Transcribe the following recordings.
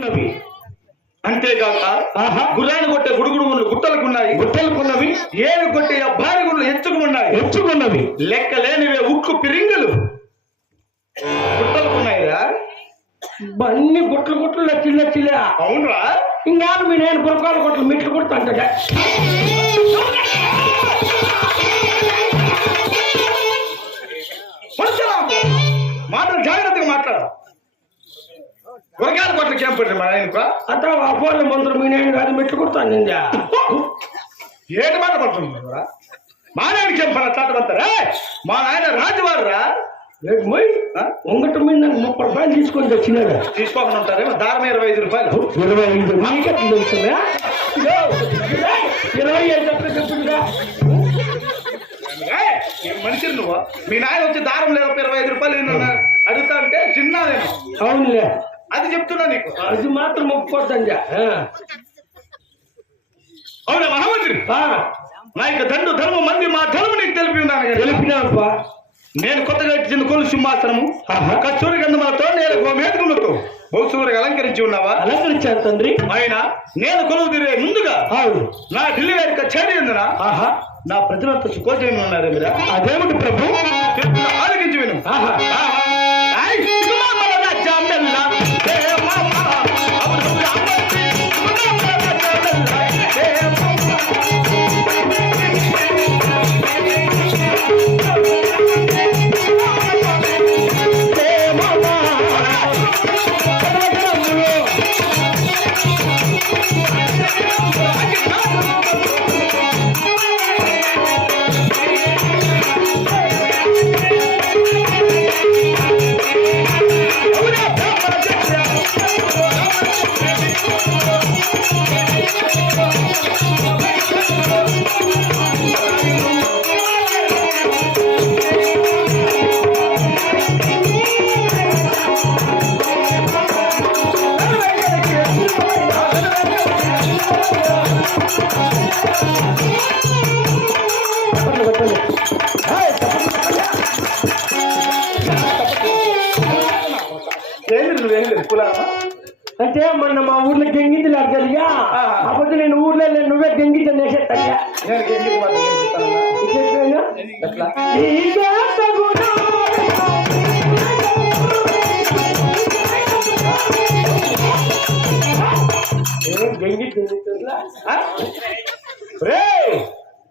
ఉన్నవి. అంతేగాక ఆహా. గుర్రాన్ని కొట్టే గుడుగుడు గుట్టలకు ఉన్నాయి గుట్టలుకున్నవి. ఏను కొట్టే అబ్బాయి గుళ్ళు ఎత్తుకు ఉన్నాయి ఎంచుకున్నవి. లెక్క లేనివే ఉక్కు పిరింగులు. గుట్టలుకున్నాయిరా? అన్ని గుట్లు గుట్లు చిల్ల చిల్ల అవునరా. ఇంకా మీ నేను బురకాల గుట్లు మిట్లు కుడుతుంటా పడుతున్నా మాటలు జాగ్రత్తగా మాట్లాడు. గురకాల కొట్లకి ఏం పడింది మా ఆయనకు. అట్లా ఆ ఫోన్ల మంత్రులు మీ నేను కాదు మెట్లు కుడతాను నిందా ఏటి మాట పడుతున్నారా మా నాయనకి ఏం పని అట్లాంటి పడతారా మా నాయన రాజువారు రా. ఏంటి మొయ్ ఉంగట మీద ముప్పై రూపాయలు తీసుకొని తెచ్చినాడు. తీసుకోకుండా ఉంటారేమో దారం ఇరవై ఐదు రూపాయలు. ఇరవై ఐదు తెలుస్తుందా ఇదో, ఇరవై ఐదు ఏం మనిషిని నువ్వు? మీ నాయన వచ్చి దారం లేదు ఇరవై ఐదు రూపాయలు అడుగుతా అంటే చిన్న నేను అవునులే. అది చెప్తున్నా నీకు. అది మాత్రం ఒప్పుకోద్దండి. అవునా మహామంత్రి? నా యొక్క దండు ధర్మం మంది మా ధర్మం నీకు తెలిపి ఉన్నాను. తెలిపినాపా నేను కొత్తగా ఇచ్చిన కొలు సింహాసనము. కస్తూరి గంధములతో నేను గోమేధములతో బహుశూరికి అలంకరించి ఉన్నావా? అలంకరించాను తండ్రి. ఆయన నేను కొలువు తీరే ముందుగా అవును. నా ఢిల్లీ గారి కచేరీ ఆహా. నా ప్రతిభంత సుకోజేమి ఉన్నారు మీరా అదేమిటి ప్రభు? ఆలకించి విను. ఆహా.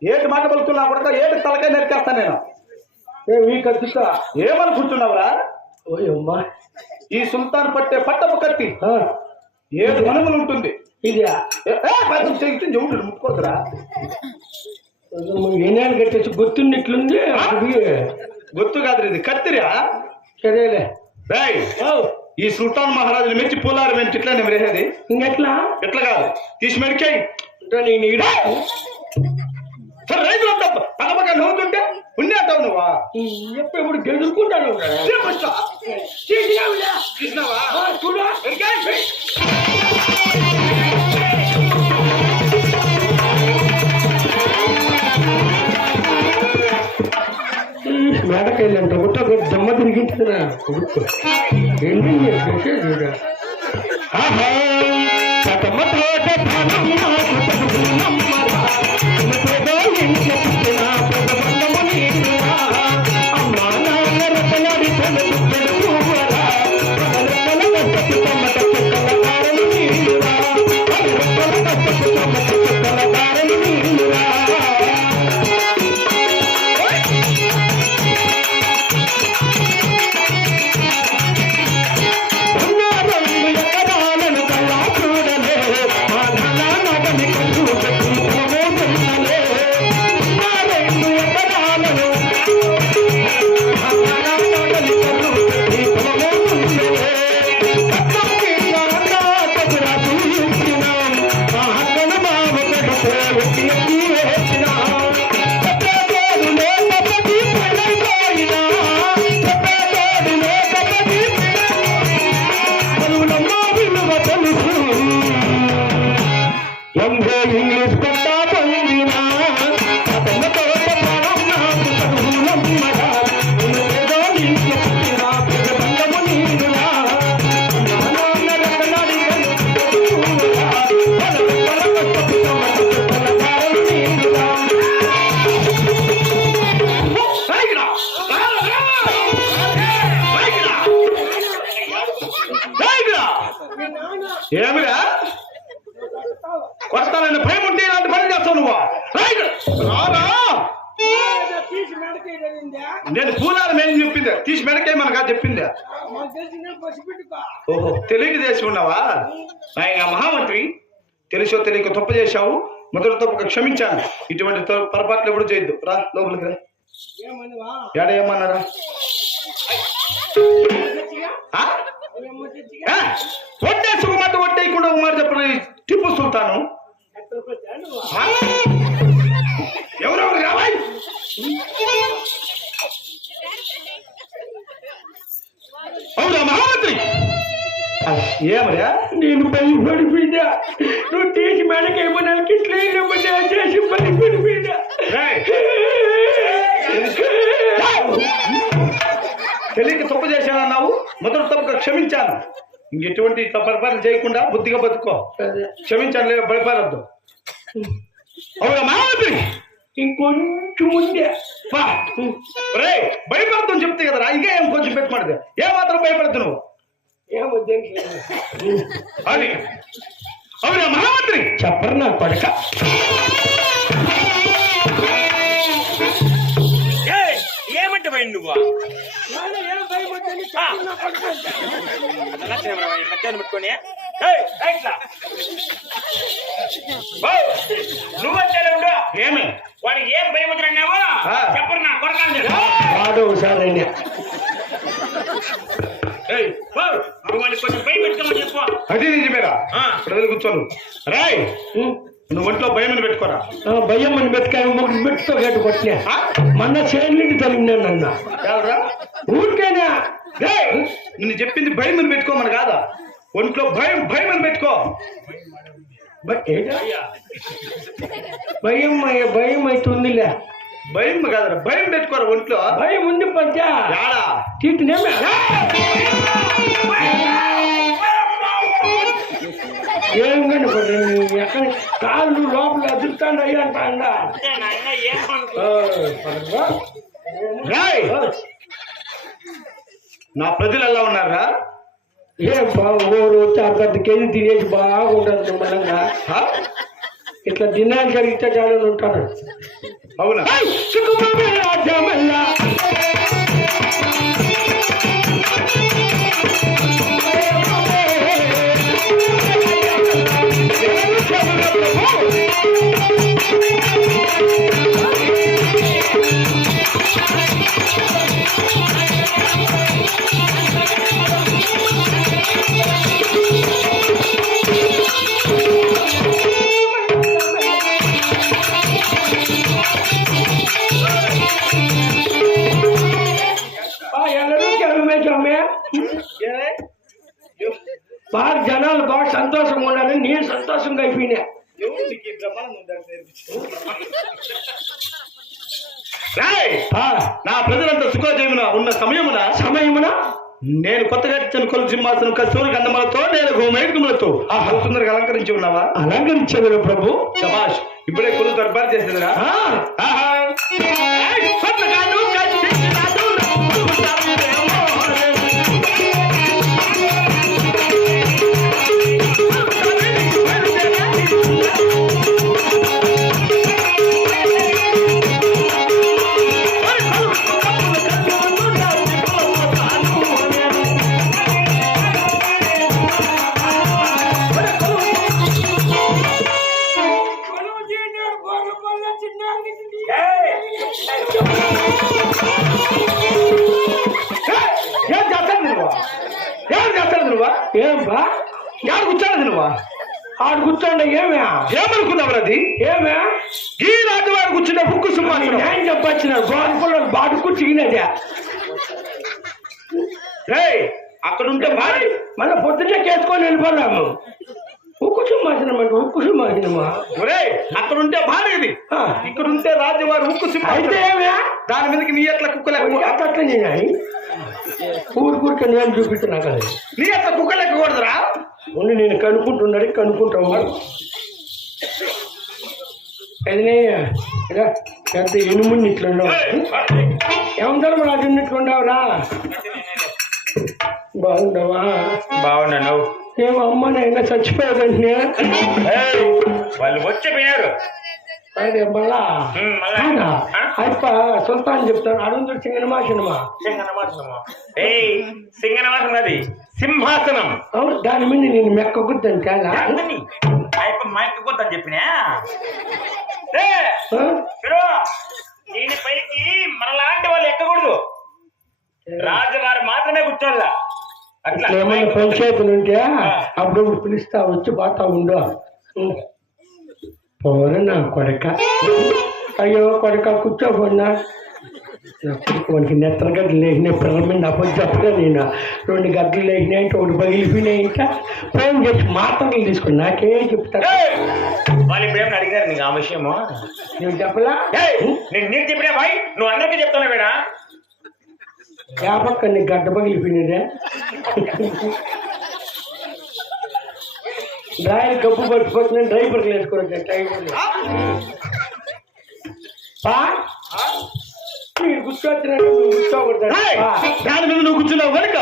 ఏటి మాట పలుకుతున్నా కూడా ఏటి తలకాయ నరికేస్తాను నేను ఏమనుకుంటున్నావురా ఓయమ్మా ఈ సుల్తాన్ పట్టే పట్టపు కత్తి. ఏడు మనుములు ఉంటుంది. ఇదా ఏ, ఏ, పైపు చేయితే చెవుడు ముట్టుకోదురా ఎన్నేళ్ళు కట్టేసి గుర్తున్నట్లుంది గుర్తు కాదు ఇది కత్తిరా సరేలే. రేయ్ ఓ, ఈ సుల్తాన్ మహారాజుని మెచ్చి పూలారు మేము ఇట్లా నేను రేసేది ఇంకెట్లా? ఎట్లా కాదు? తీసి మెడికాయి. సరే రైతులు పక్క పక్క నవ్వుతుంటే ఉన్నట్టావు నువ్వా? ఎప్పుడు గెలుచుకుంటాను తీసినావా? చూడు మెడికాయ్. మేడకెళ్ళంట గుట్ట దమ్మ తిరిగించుకున్నా ఏంటి చేసేది ఆహా! కథమ తోట నాకు ఓహో తెలియక చేసి ఉన్నావా? ఆయన మహామంత్రి తెలిసో తెలియక తప్పు చేశావు మొదటి తప్పుగా క్షమించాను. ఇటువంటి పొరపాట్లు ఎప్పుడు చేయొద్దు. రా లోపలికి రా. ఏడ ఏమన్నారా? ఒట్టే సుఖమాట ఒట్టేయకుండా ఒక మాట చెప్పండి టిప్పు సుల్తాను. ఏమయ్యా? నేను భయపడిపోయినా నువ్వు తీసి మెడకి ఏమన్నా ఇట్లా చేసి భయపడిపోయినా రేయ్, తెలియక తప్పు చేశానన్నావు. మొదటి తప్పుగా క్షమించాను. ఇంకెటువంటి పొరపాట్లు చేయకుండా బుద్ధిగా బతుకో. క్షమించాను లేదు భయపడద్దు. అవునా మహామంత్రి ఇంకొంచెం ముందే భయపడతాం చెప్తే కదరా? ఇంకా ఏం కొంచెం పెట్టమడదు ఏ మాత్రం భయపడద్దు నువ్వు? ఏమో అది. అవునా మహామంత్రి? చెప్పరు నా కొడక. ఏయ్, ఏమంటే పోయింది నువ్వు? కొడక. పెట్టుకొని. ఏయ్, రైట్లా. ఓ, నువ్వంటే ఉండు. ఏమి? వాడికి ఏం భయపడుతున్నావు ఆ. చెప్పరు నా కొరకాలి వాడు అది నిజమేరా వెళ్ళి కూర్చోను. రాయ్ నువ్వు ఒంట్లో భయం పెట్టుకోరా? భయం అని బతికాను ముగ్గురు పెట్టుతో గట్టు కొట్టినా. తగిలినాను అన్న. ఎవరా ఊరికేనా? రేయ్, నిన్ను చెప్పింది భయం అని పెట్టుకోమని కాదా? ఒంట్లో భయం భయం అని పెట్టుకో? భయం అయ్య- భయం అవుతుందిలే. భయం కాదురా భయం పెట్టుకోరా ఒంట్లో. భయం ఉంది పంచా. తీటినేమే ఏం ఎక్కడ కాళ్ళు లోపల అదురుతాండి అయ్యా అంటా రాయ్! నా ప్రజలు ఎలా ఉన్నారా? ఏం బాగోరు వచ్చి అర్ధ కేజీ తినేసి బాగుంటారు నిమ్మలంగా? ఇట్లా దినాలు కలిగితే చాలా ఉంటారు. అవునా కొత్తగా ఇచ్చిన కొలు సింహాసనం కస్తూరి గంధములతో నేను గోమైకములతో ఆ సుందరగా అలంకరించి ఉన్నావా? అలంకరించదు ప్రభు? శబాష్ ఇప్పుడే కొలు దర్బార్ చేసిందిరా. ఏం బా యాడ కూర్చోలేదు నువ్వు? ఆడు కూర్చోండి ఏమే? ఏమనుకున్నావు అది ఏమే? ఈ రాజు వారు కూర్చున్న హుక్కు సింహాసనం. నేను చెప్పొచ్చిన? గోడ పిల్లలు బాడుకు చిగినదే రేయ్ అక్కడ ఉంటే మరి. మన పొద్దున్నే కేసుకొని వెళ్ళిపోదాము. ఉక్కు సింహాసనం అంటే ఉక్కు సింహాసనమా? ఒరేయ్ అక్కడ ఉంటే బాగాలేదు ఆ, ఇక్కడ ఉంటే రాజువారి ఉక్కు అయితే సింహాసనం ఏమే? దాని మీదకి నీ ఎట్ల కుక్కలెక్క అట్లా చేయాలి. ఊరికూరికే నేను చూపించినా కదా నీ ఎట్ల కుక్కలెక్కకూడదురా ఉండి నేను కనుక్కుంటున్నాడు కనుక్కుంటాము అదినే ఎంత ఎనుముని ఇట్లున్నావు ఏమంటారు రాజు ఇట్లుండవురా బాగుండవా? బాగున్నావు ఏమో అమ్మ నేను చచ్చిపోయాదంటే ఏయ్, వాళ్ళు వచ్చి పోయారు. అదే మళ్ళా. కాదా? అప్ప సుల్తాన్ చెప్తాను అడుగు సినిమా సినిమా. సింగనవాసనము ఏయ్ సింగనవాసనం అది. సింహాసనం. అవును దాని మీద నేను మెక్కగుద్దని తేలా అందుని అయిపో మైక్ కొద్దని చెప్పినా? మీరు దీనిపైకి మనలాంటి వాళ్ళు ఎక్కకూడదు. రాజుగారు మాత్రమే కూర్చోాల అట్లా. ఏమైనా పంచాయతీలు ఉంటే అప్పుడు పిలుస్తా వచ్చి పోతా ఉండు. పోరు నా కొడక అయ్యో కొడక కూర్చోబోన్నా నా కొడుకు వానికి నెత్తర గడ్డలు లేచినాయి పిల్లల మీద అప్పుడు చెప్పగా నేను రెండు గడ్డలు లేచినాయి అంటే ఒకటి పగిలిపోయినాయి ఇంకా ఫోన్ చేసి మాత్రలు తీసుకుని నాకేం చెప్తాను వాళ్ళు అడిగారు నీకు ఆ విషయము నేను చెప్పలా నేను నీకు చెప్పినా భాయ్ నువ్వు అందరికీ చెప్తాను వేడా చేపక్క నీకు గడ్డ పగిలిపోయినదే డ్రైవర్ గబ్బు పట్టిపోతుంది డ్రైవర్ వేసుకోవచ్చు డ్రైవర్ పా మీరు కూర్చోవచ్చినట్టు నువ్వు కూర్చోకూడదు. ఏయ్, పా. దాని మీద నువ్వు కూర్చున్నావు కనుక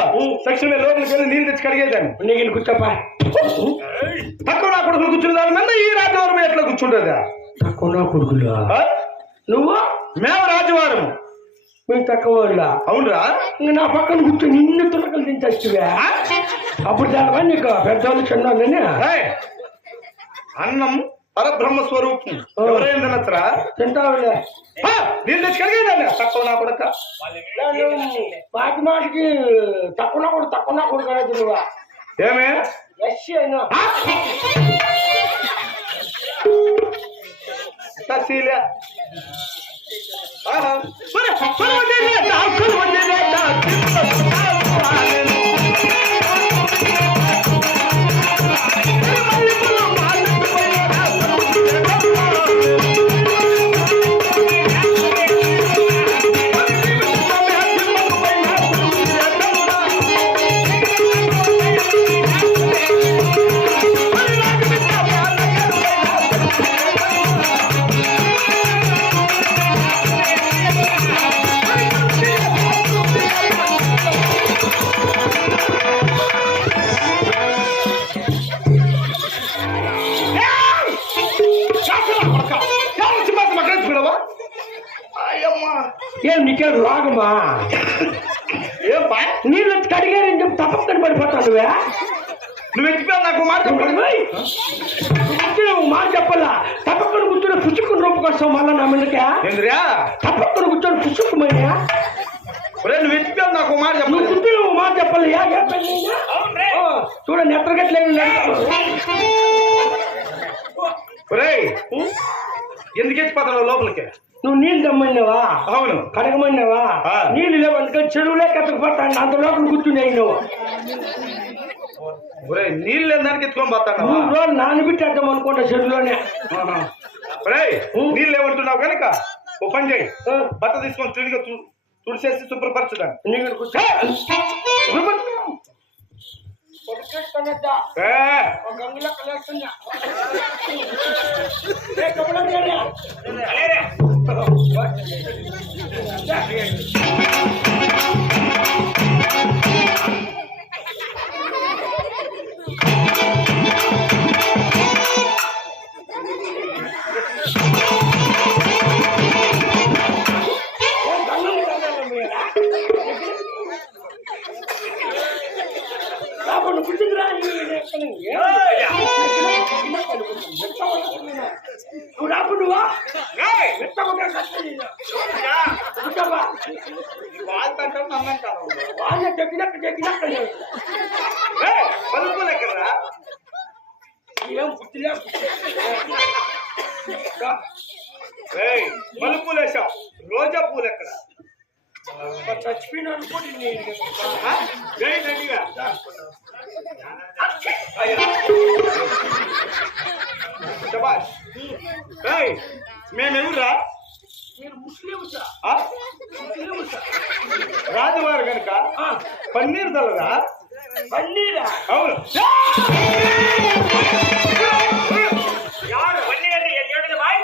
సెక్షన్ లోపలికి వెళ్ళి నీళ్ళు తెచ్చి కడిగేదాన్ని నీకు కూర్చోపా. తక్కువ నా కొడుకులు కూర్చున్నారు నన్ను ఈ రాజవారం ఎట్లా కూర్చుంటుందా? తక్కువ నా కొడుకులు? ఆ? నువ్వు? మేము రాజవారం మేము తక్కువ అవునరా. ఇంక నా పక్కన కూర్చొని నిన్ను తులకలు దించచ్చువే అప్పుడు దానివల్ల నీకు పెద్దవాళ్ళు చిన్నవాళ్ళని ఏయ్, అన్నం పరబ్రహ్మ స్వరూపం ఎవరైనా తినచ్చరా? తింటావులే. ఆ, నీళ్ళు తెచ్చి కడిగేదాన్ని తక్కువ నా కొడక. మాటి మాటికి తక్కువ నా కొడుకు తక్కువ నా కొడుకు నువ్వా? ఏమే? ఎస్ అయినా డాక్టర్ వండేది, డాక్టర్. ఒరే నువ్వు ఎక్కిపోయావు నాకు మాట నువ్వు చెప్పండి కూర్చొని ఒక మాట చెప్పాలి. చూడండి ఎత్తగట్లేదు ఒరేయ్ ఎందుకు ఎక్కిపోతావు లోపలికి? నువ్వు నీళ్ళు తెమ్మన్నావా? అవును. కడగమన్నావా? ఆ. నీళ్ళు లేవు అందుకని చెరువులే కట్టకపోతాను. అంత లోపల కూర్చుని అయినావు ఒరే నీళ్ళు దానికి ఎత్తుకొని పోతావా మూడు రోజులు నానబెట్టేద్దాం అనుకుంటా చెరువులోనే. నీళ్ళు ఏమంటున్నావు కనుక? ఓ పని చేయి. బట్ట తీసుకొని తు- తుడిచేసి శుభ్రపరచుదాన్ని నీళ్ళు ఏయ్, మలుపులు వేసావు రోజా పూలు ఎక్కడ? చచ్చిపోయిన అనుకోండి రెడీగా. శబాష్. ముస్లింసా రాజువారు కనుక పన్నీర్ తలరా పన్నీరా? అవును. అంటే ఏ- ఏమిటిది బాయ్?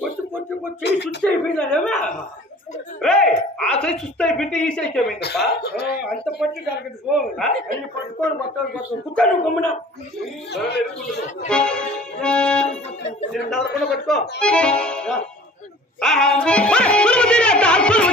కొట్టి కొట్టి కొట్టి సుత్తి అయిపోయిందా రే ఆ సైజ్ చూస్తే బిడ్డ ఈ సైజ్ ఏమైందప్ప? అంత పట్టి జరగదు అన్ని పట్టుకొని కుక్కను గమ్మున. చదవకుండా పట్టుకో. ఆహా. పురుగు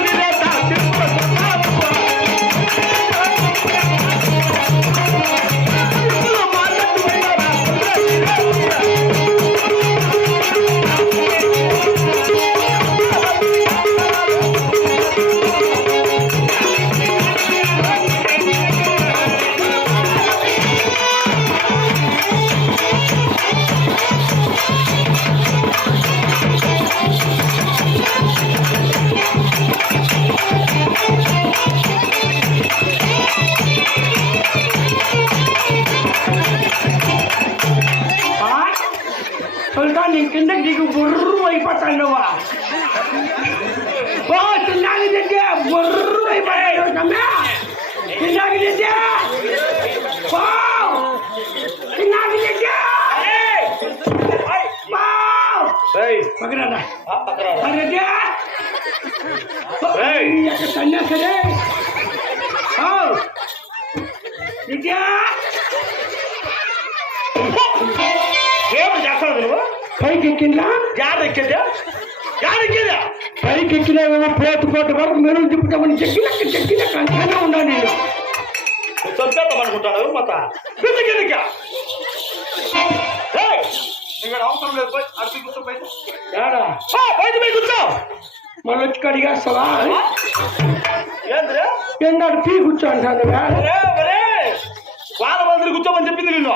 సన్యాసరే విద్యా ఏం చేస్తావు నువ్వు పైకి ఎక్కిందా జాడ ఎక్కేదా జాడ ఎక్కేదా పైకి ఎక్కినావేమో పోటు పోటు వరకు మెరుగు తిప్పుతామని చెక్కినక్క చెక్కినక్క అంటానే ఉన్నా నేను చంపేద్దాం అనుకుంటాడు మొత్త బిడ్డకెళ్ళిక ఇక్కడ అవసరం లేదు పోయి అడిగి కూర్చో బయట. బయట పోయి కూర్చో. మళ్ళీ వచ్చి కడిగేస్తావా ఏంద్రే? ఎందాడు పీ కూర్చో అంటాను వాళ్ళ మందిని కూర్చోమని చెప్పింది నిన్ను.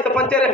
esta pantera é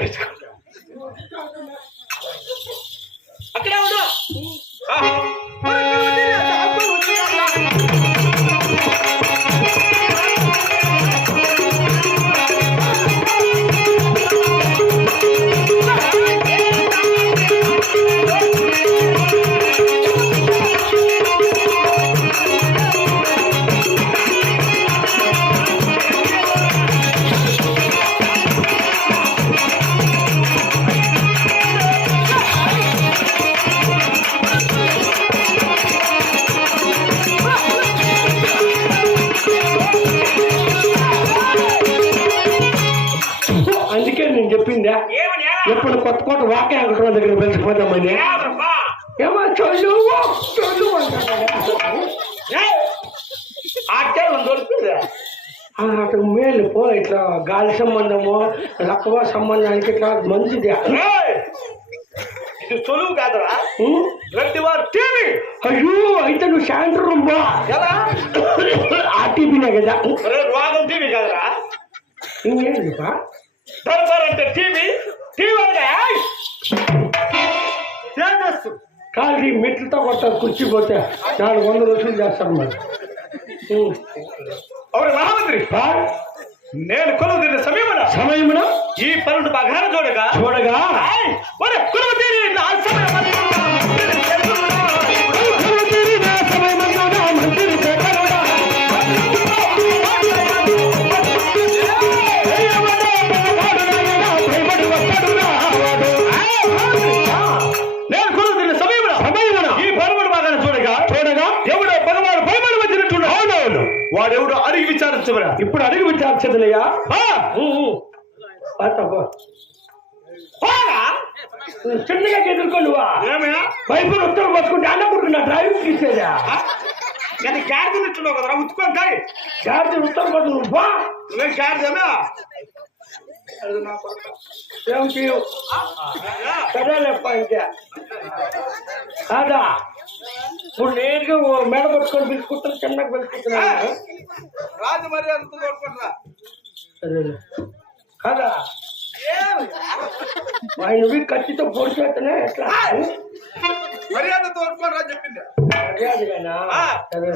అక్కవ సంబంధానికి ఇట్లా మంచిది ఇది సులువు కాదురా. ఇలాంటి వారు టీవీ. అయ్యో అయితే నువ్వు శాంతం బా. ఎలా? ఆ టీవీనే కదా. రోగం టీవీ కదరా. ఇంకేంటి బా? అంటే టీవీ. టీవీ ఏం చేస్తు? కాదు మెట్లతో కొట్టారు కుర్చీ పోతే నాలుగు వందల రోజులు చేస్తాను మరి. అవును మహామంత్రి నేను కొలువుదిన సమయమున సమయమున ఈ పన్నెండు భాగాల చూడగా చూడగా! ఒరే, కొలువుదీరి నా సమయమున విచారించవరా ఇప్పుడు అడిగి విచారించదులయ్యా చిన్నగా ఎదుర్కో నువ్వా? ఏమయ్యా? బైబుల్ ఉత్తరం పట్టుకుంటే అన్నప్పుడు నా డ్రైవింగ్ తీసేదా? నేను గ్యాస్ ఇచ్చున్నావు కదరా ఉత్తుకుంటాయి జాతి ఉత్తరం పట్టు నువ్వు బా నువ్వేం సరేలేప్ప ఇంకా. కాదా ఇప్పుడు నేరుగా ఓ మెడ పట్టుకొని పిలుచుకుంటాను చిన్నగా పిలుచుకుంటున్నాను రాజు మర్యాద కోరుకుంటున్నా సరేలే కాదా ఆయన పోయి కత్తితో పొడిచేతనే ఎట్లా మర్యాద తోడుకోరా చెప్పింది మర్యాదగానా ఆ. సరే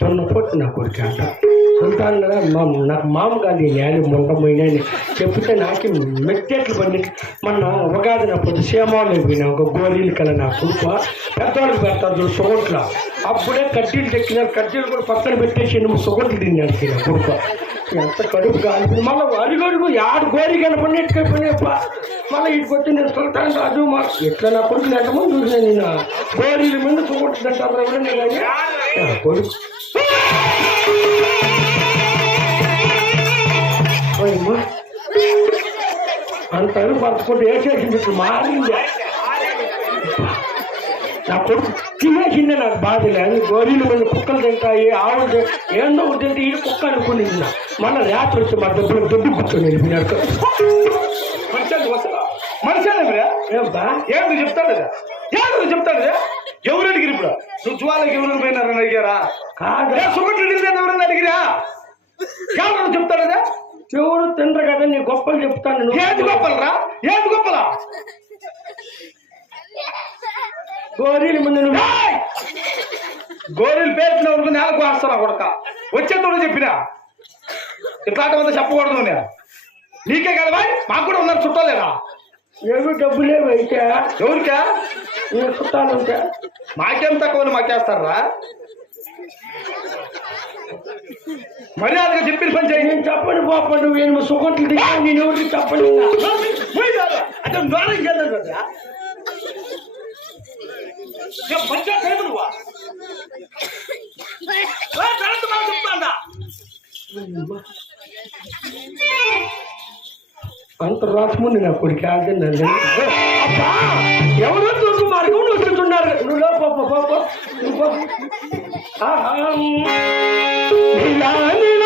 తొన్న పొట్టు నా కొడుకు అంట అంటాను కదా మా నాకు మామ కాదు ఈ నేల చెబితే చెప్తే మెట్టేట్లు పడి మొన్న ఉగాది పొద్దు సేమాలు పోయినా ఒక గోరీలు కల నా కుప్ప పెద్దవాళ్ళకి పెడతారు సొగట్ల సొగొట్ల. అప్పుడే కడ్డీలు తెక్కినారు. కడ్డీలు కూడా పక్కన పెట్టేసి నువ్వు తిన్నాను తిన కుప్ప ఎంత కడుపు కాదు మళ్ళీ అడుగడుగు ఆడు గోరి కనపడి ఎట్టుకైపోయినాయప్ప మళ్ళీ ఇటు వచ్చి నేను సుల్తాన్ రాజు మా ఎట్లా నా కొడుకు ఎంతమంది చూసిన నేను? గోరీల మీద సొగొట్టింటారు ఎవరైనా కానీ నా కొడుకు అంత పట్టుకుంటే వేసేసింది ఇప్పుడు మారింది. నా కొడుకు తినేసిందే నాకు బాధ లేదు గోరీలు మంది కుక్కలు తింటాయి ఆవులు. ఏందో తింటే ఈ కుక్క అనుకుని మళ్ళీ రాత్రి వచ్చి మా డబ్బులు దొడ్డు కూర్చొని వెళ్ళిపోయినారు మనిషి వస్తా మనిషి మీరా ఏబ్బా? ఏం నువ్వు చెప్తాడు కదా ఏం నువ్వు చెప్తాడు ఎవరు అడిగిరు ఇప్పుడు? నువ్వు జ్వాలకి ఎవరు పోయినారని అడిగారా? సుగట్లు ఎవరన్నా అడిగిరా? ఎవరు చెప్తాడు చెవుడు తిండ్రు కదా నీ గొప్పలు చెప్తాను. ఏది గొప్పలరా? ఏది గొప్పలా? గోరీల ముందు నువ్వు! గోరీలు పేర్చిన వరకు నేలకు వేస్తారా కొడక? వచ్చేతోడు చెప్పినా? ఇట్లాంటి వంద చెప్పకూడదు నేను. నీకే కదా బాయ్? మాకు కూడా ఉన్నారు చుట్టాలేదా ఏమి డబ్బులేవు అయితే? ఎవరికా? చుట్టాలు ఉంటే? మాకేం తక్కువ మాకేస్తారా? మర్యాదగా చెప్పిన పని చేయండి నేను చెప్పను పాప నువ్వు ఎనిమిది సుగంటలు దిగా నేను ఎవరికి చెప్పను అంటే ద్వారా ఇంకేద్దాం కదా మంచిగా చేయదు నువ్వా ఏ, తర్వాత మనం చెప్తాండా అంత రాసముంది నా కొడుకు ఆగండి అబ్బా ఎవరో దుర్గు మార్గం వస్తున్నారు నువ్వు లో मिलाने